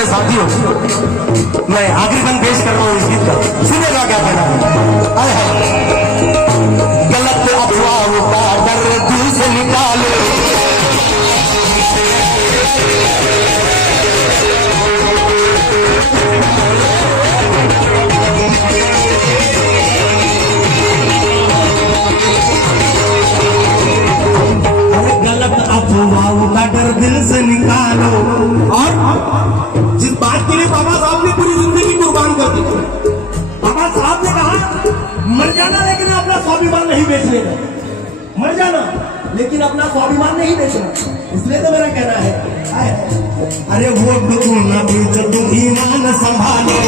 प्रिय साथियों, मैं आखिरी पेश कर रहा हूं इस गीत का। सुनेगा क्या कहना है? गलत अफवाहों का डर दिल से निकालो, गलत अफवाहों का डर दिल से निकालो। और जिस बात के लिए बाबा साहब ने पूरी जिंदगी कुर्बान कर दी, बाबा साहब ने कहा मर जाना लेकिन अपना स्वाभिमान नहीं बेचने का, मर जाना लेकिन अपना स्वाभिमान नहीं बेचना। इसलिए तो मेरा कहना है, अरे वोट तुम ना बेचो, तुम ईमान संभालो।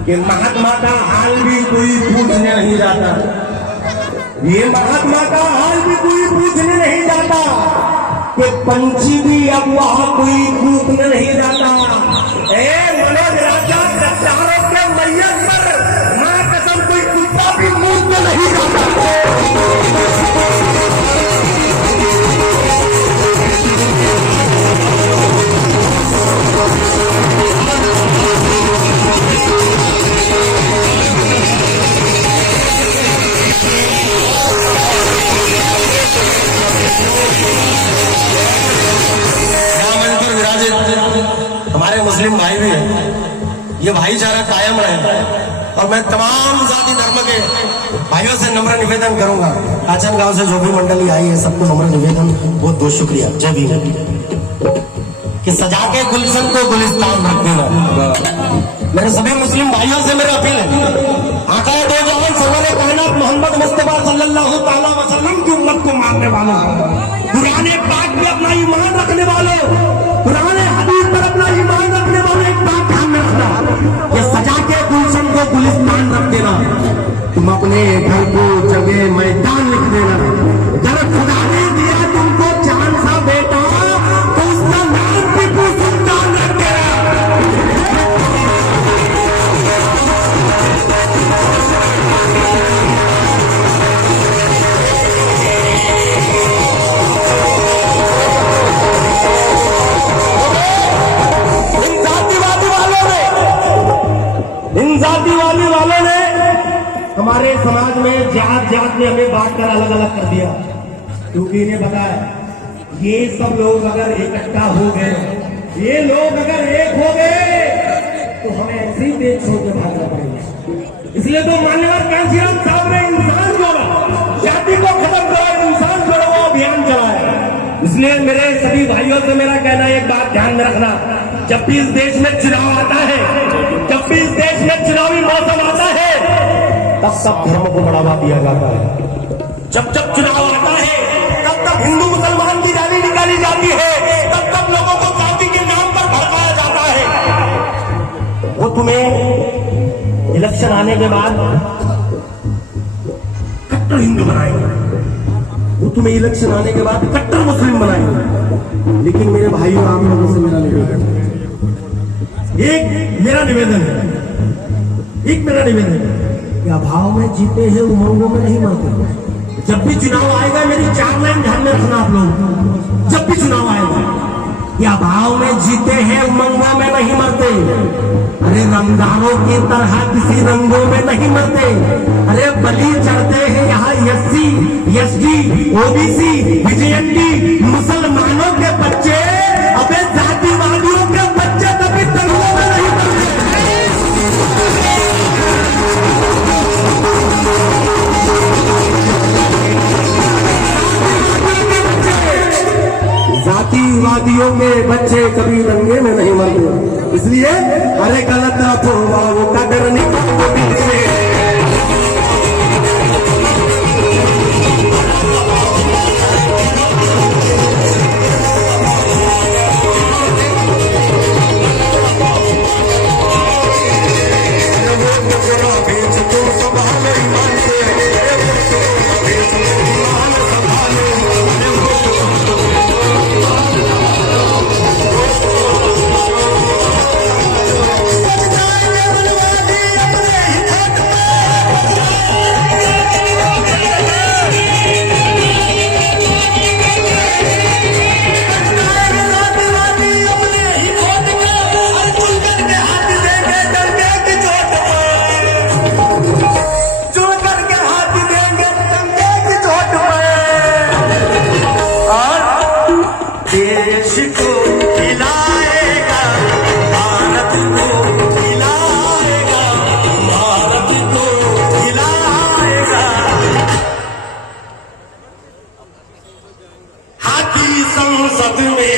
कि महात्मा का हाल भी कोई पूछने नहीं जाता, ये महात्मा का हाल भी कोई पूछने नहीं जाता, कि पंछी भी अब वहां कोई कूदने नहीं जाता। मनोज राजा चारों के मैयत पर मां कसम कोई कुत्ता भी कूदने नहीं जाता। हमारे मुस्लिम भाई भी हैं, ये भाईचारा कायम रहे। और मैं तमाम जाति धर्म के भाइयों से नम्र निवेदन करूंगा, आचन गांव से जो भी मंडली आई है सबको नम्र निवेदन, बहुत बहुत शुक्रिया। जय भीम। कि सजा के गुलशन को गुलिस्तान रख देना। मेरे सभी मुस्लिम भाइयों से मेरी अपील है, आका दो जहान सरवरे कायनात मोहम्मद मुस्तफा सल्लल्लाहु तआला वसल्लम की उम्मत को मारने वालों, कुरान पाक पे अपना ईमान रखने वालों, कुरान हदीस पर अपना ईमान रखने वाले, एक बात ध्यान में रखना, कि सजा के गुलशन को गुलिस्तान रख देना। तुम अपने घर को जगह मैदान लिख देना। अगर खुदा ने दिया तुमको चांद सा बेटा, तो उसका नाम टीपू सुल्तान रख देना। इन जातिवादी वालों ने हमारे समाज में जात जात में हमें बांट कर अलग अलग कर दिया, क्योंकि इन्हें पता है ये सब लोग अगर इकट्ठा हो गए, ये लोग अगर एक हो गए तो हमें ऐसे ही देश छोड़ के भागना पड़ेगा। इसलिए तो मान्यवर कांशीराम साहब ने इंसान जोड़ा, जाति को खत्म करो, इंसान जोड़ो अभियान चलाया। इसलिए मेरे सभी भाइयों से मेरा कहना है, एक बात ध्यान में रखना, जब भी इस देश में चुनाव आता है, जब भी इस देश में चुनावी मौसम आता है, तब सब धर्म को बढ़ावा दिया जाता है। जब जब चुनाव आता है तब तब हिंदू मुसलमान की रैली निकाली जाती है, तब तब लोगों को जाति के नाम पर भड़काया जाता है। वो तुम्हें इलेक्शन आने के बाद कट्टर हिंदू बनाएंगे, वो तुम्हें इलेक्शन आने के बाद कट्टर मुस्लिम बनाएंगे। लेकिन मेरे भाइयों आप लोगों से मेरा निवेदन है, एक मेरा निवेदन है, कि अभाव में जीते हैं उमंगों में नहीं मरते। जब भी चुनाव आएगा, मेरी 4 लाइन ध्यान में रखना आप लोग, जब भी चुनाव आएगा, कि अभाव में जीते हैं उमंगों में नहीं मरते। अरे रंगदारों की तरह किसी रंगों में नहीं मरते। अरे बलि चढ़ते हैं यहाँ एससी, एसटी, ओबीसी, बीजेपी, मुसलमानों के बच्चे, अबे जातिवादियों के बच्चे कभी दंगों में नहीं मरते। जातिवादियों के बच्चे कभी दंगे में नहीं मरते। इसलिए अरे गलत अफवाहों का डर निकालो दिल से। देश को खिलाएगा, भारत को खिलाएगा, भारत को खिलाएगा। हाथी संसद में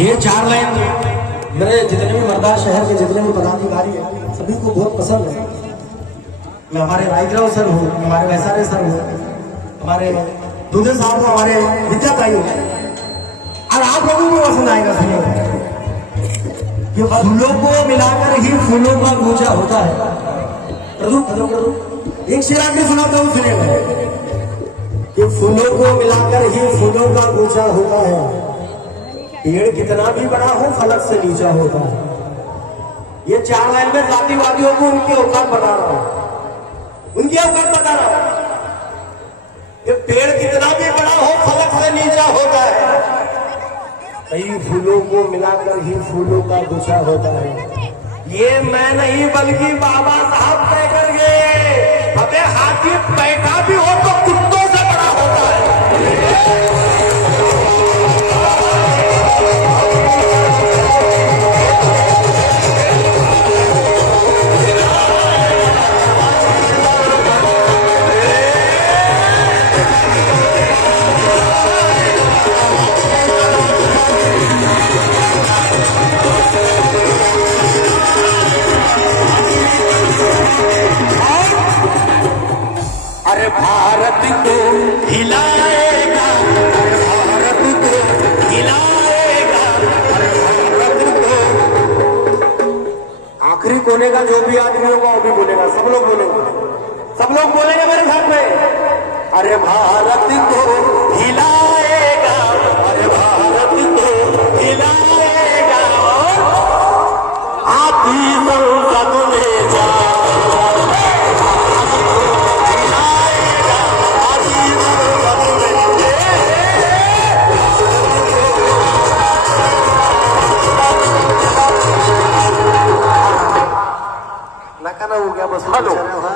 ये 4 लाइन मेरे जितने भी मर्दा शहर के जितने भी पदाधिकारी हैं सभी को बहुत पसंद है। मैं हमारे रायगढ़ सर हूँ, हमारे वैसारे सर हूँ, हमारे दूधे साहब को, हमारे विद्या ताई हो, और आप लोगों को पसंद आएगा सुनिए कि फूलों को मिलाकर ही फूलों का गुच्छा होता है। एक शेर आगे सुनाता हूँ, सुनिएगा कि फूलों को मिलाकर ही फूलों का गुच्छा होता है। पेड़ कितना भी बड़ा हो फलक से नीचा होता है। ये 4 लाइन में जातिवादियों को उनकी औकात बता रहा हूं, उनकी औकात बता रहा हूं। ये पेड़ कितना भी बड़ा हो फलक से नीचा होता है, कई फूलों को मिलाकर ही फूलों का गुच्छा होता है। ये मैं नहीं बल्कि बाबा साहब तय कर गए। अबे हाथी बैठा भी हो तो कुत्तों से बड़ा होता है। अरे भारत को हिलाएगा, भारत को हिलाएगा, भारत को। आखिरी कोने का जो भी आदमी होगा वो भी बोलेगा, सब लोग बोलेंगे, सब लोग बोलेंगे मेरे साथ में। अरे भारत को हिलाएगा, अरे भारत को हिलाएगा, हाथी संसद में जा हो गया बस। हेलो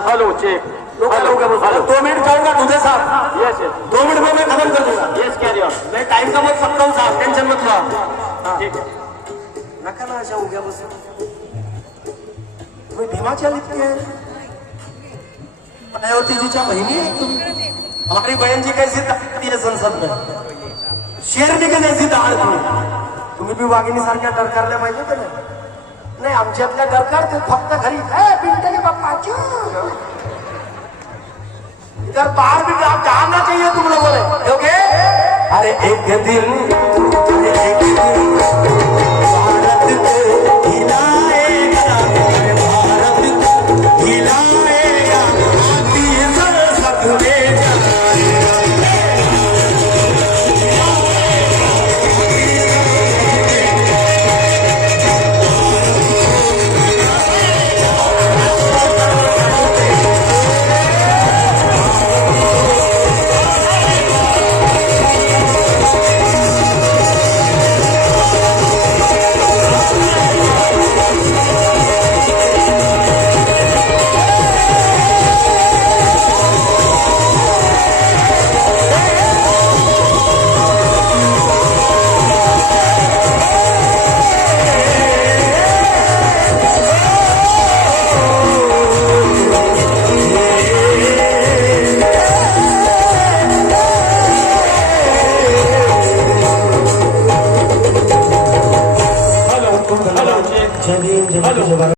हेलो चेक हो गया बस। 2 मिनट कहूंगा दूधे साहब। यस यस 2 मिनट में मैं खत्म कर दूंगा। Yes carry on. मैं टाइम का मत सकता हूँ साहब, टेंशन मत लो। ठीक है नका ना ऐसा हो गया बस। तुम्हें भीमाचल लिखते हैं अयोध्या जी चा बहिनी है तुम। हमारी बहन जी कैसी तकती है संसद में, शेरनी के जैसी दाढ़ थी। तुम्ही बी वाघिणी सारख्या डरकारल्या पाहिजे का नाही? आमच्यातल्या डरकार ते फक्त घरी पिंटली बाप्पाची इधर बाहर भी जाना चाहिए तुम लोगों ने। ओके अरे एक दिन